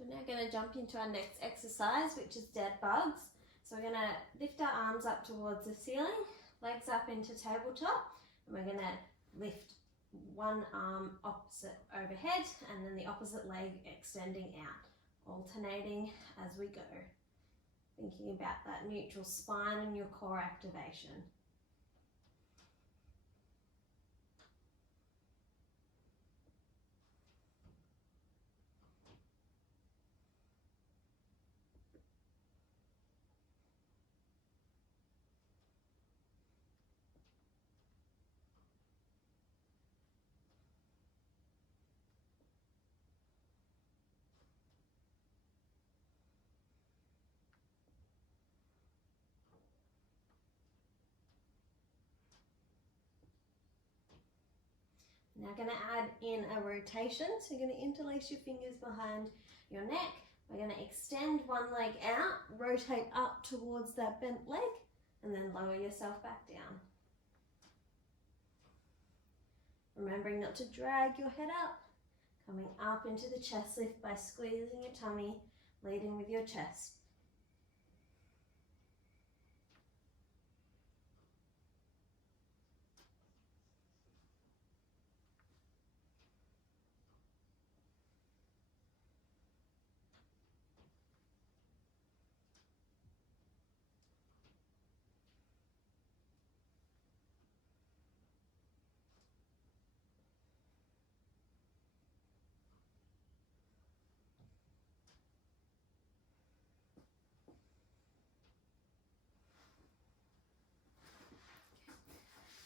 We're now going to jump into our next exercise, which is dead bugs. So we're going to lift our arms up towards the ceiling, legs up into tabletop, and we're going to lift one arm opposite overhead and then the opposite leg extending out, alternating as we go. Thinking about that neutral spine and your core activation. Now going to add in a rotation, so you're going to interlace your fingers behind your neck. We're going to extend one leg out, rotate up towards that bent leg, and then lower yourself back down. Remembering not to drag your head up, coming up into the chest lift by squeezing your tummy, leading with your chest.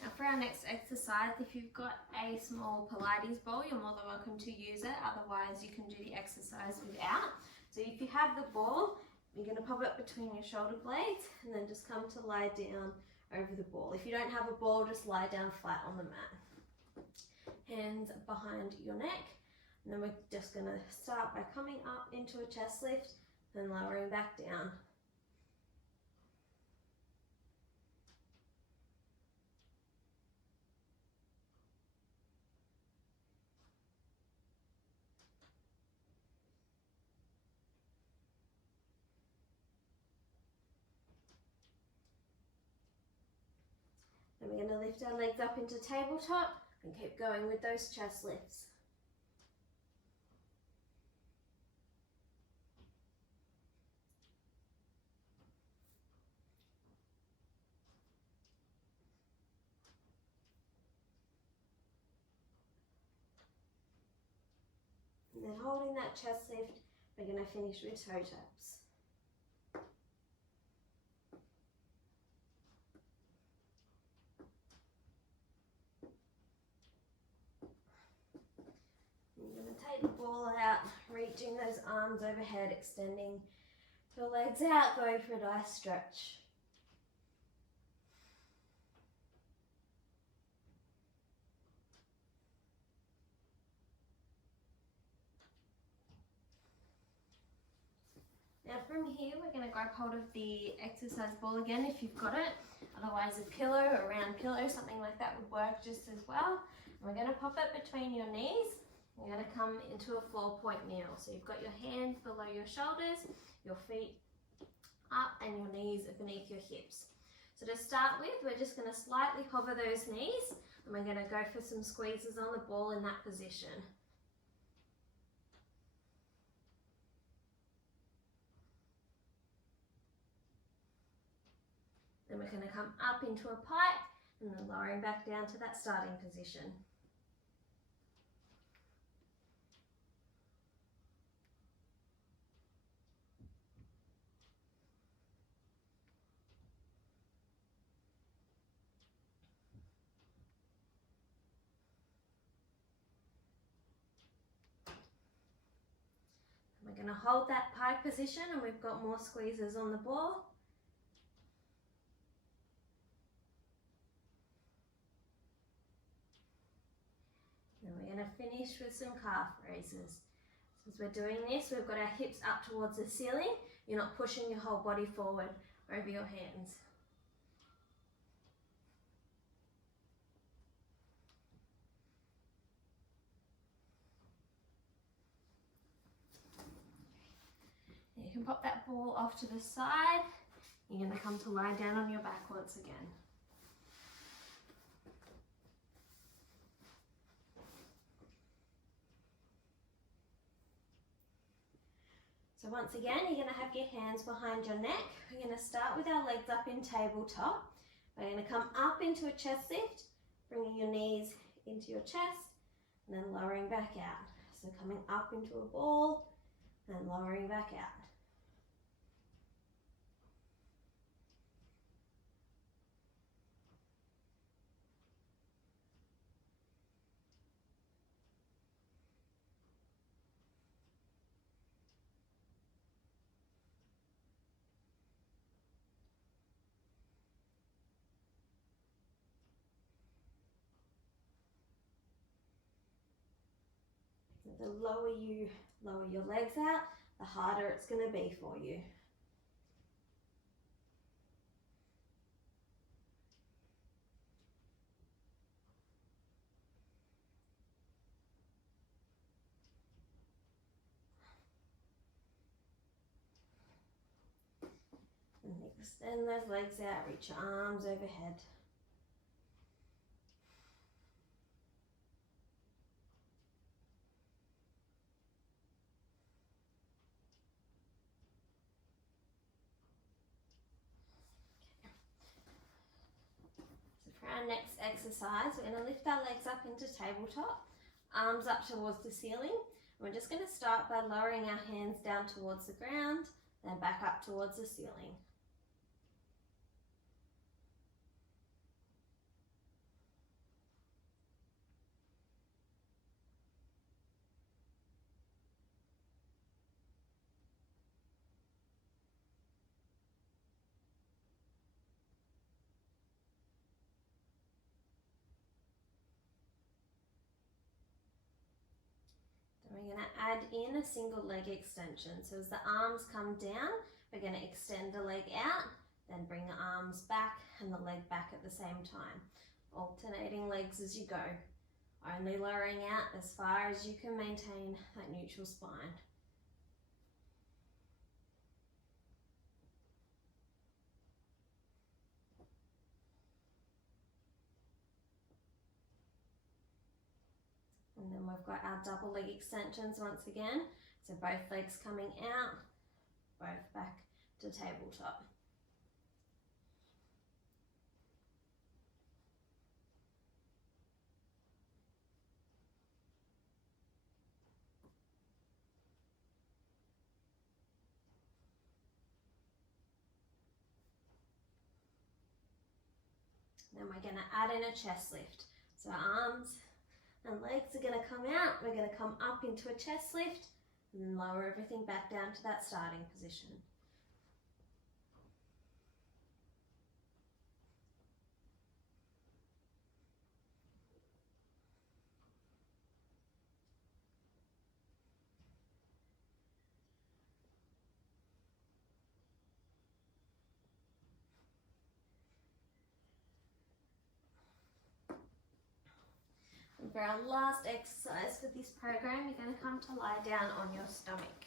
Now for our next exercise, if you've got a small Pilates ball, you're more than welcome to use it. Otherwise, you can do the exercise without. So if you have the ball, you're going to pop it between your shoulder blades and then just come to lie down over the ball. If you don't have a ball, just lie down flat on the mat. Hands behind your neck. And then we're just going to start by coming up into a chest lift, then lowering back down. And we're going to lift our legs up into tabletop and keep going with those chest lifts. And then holding that chest lift, we're going to finish with toe taps. Take the ball out, reaching those arms overhead, extending your legs out, going for a nice stretch. Now from here, we're going to grab hold of the exercise ball again if you've got it. Otherwise a pillow, a round pillow, something like that would work just as well. And we're going to pop it between your knees. You're going to come into a 4-point kneel. So you've got your hands below your shoulders, your feet up and your knees are beneath your hips. So to start with, we're just going to slightly hover those knees and we're going to go for some squeezes on the ball in that position. Then we're going to come up into a pike and then lowering back down to that starting position. We're going to hold that pike position and we've got more squeezes on the ball. And we're going to finish with some calf raises. So as we're doing this, we've got our hips up towards the ceiling. You're not pushing your whole body forward over your hands. can pop that ball off to the side. You're going to come to lie down on your back once again. So once again, you're going to have your hands behind your neck. We're going to start with our legs up in tabletop. We're going to come up into a chest lift, bringing your knees into your chest, and then lowering back out. So coming up into a ball, and lowering back out. The lower you lower your legs out, the harder it's going to be for you. And extend those legs out, reach your arms overhead. For our next exercise, we're going to lift our legs up into tabletop, arms up towards the ceiling. We're just going to start by lowering our hands down towards the ground, then back up towards the ceiling. We're going to add in a single leg extension. So as the arms come down, we're going to extend the leg out, then bring the arms back and the leg back at the same time. Alternating legs as you go. Only lowering out as far as you can maintain that neutral spine. And then we've got our double leg extensions once again. So both legs coming out, both back to tabletop. Then we're going to add in a chest lift. So arms and legs are going to come out. We're going to come up into a chest lift and then lower everything back down to that starting position. And for our last exercise for this program, you're going to come to lie down on your stomach.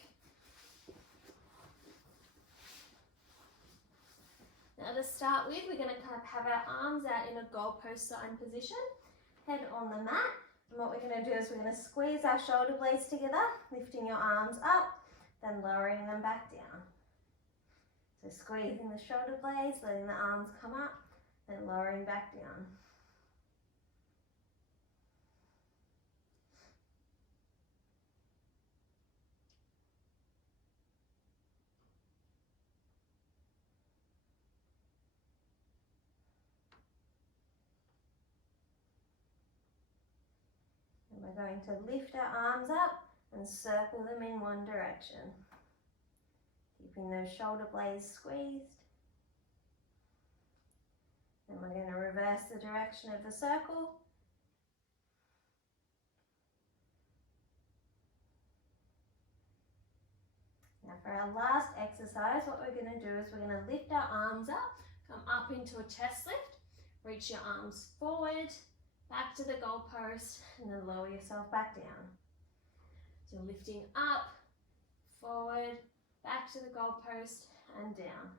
Now to start with, we're going to have our arms out in a goalpost sign position, head on the mat. And what we're going to do is we're going to squeeze our shoulder blades together, lifting your arms up, then lowering them back down. So squeezing the shoulder blades, letting the arms come up, then lowering back down. We're going to lift our arms up and circle them in one direction. Keeping those shoulder blades squeezed. Then we're going to reverse the direction of the circle. Now for our last exercise, what we're going to do is we're going to lift our arms up, come up into a chest lift, reach your arms forward, back to the goalpost, and then lower yourself back down. So lifting up, forward, back back to the goalpost and down.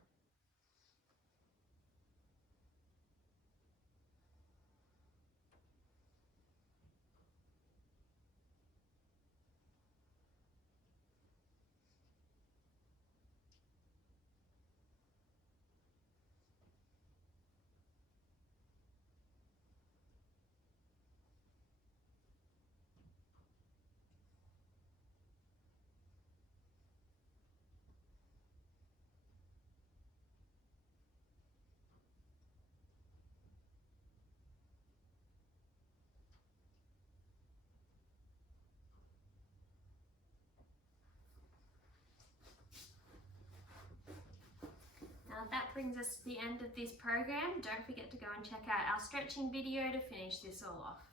Now that brings us to the end of this program. Don't forget to go and check out our stretching video to finish this all off.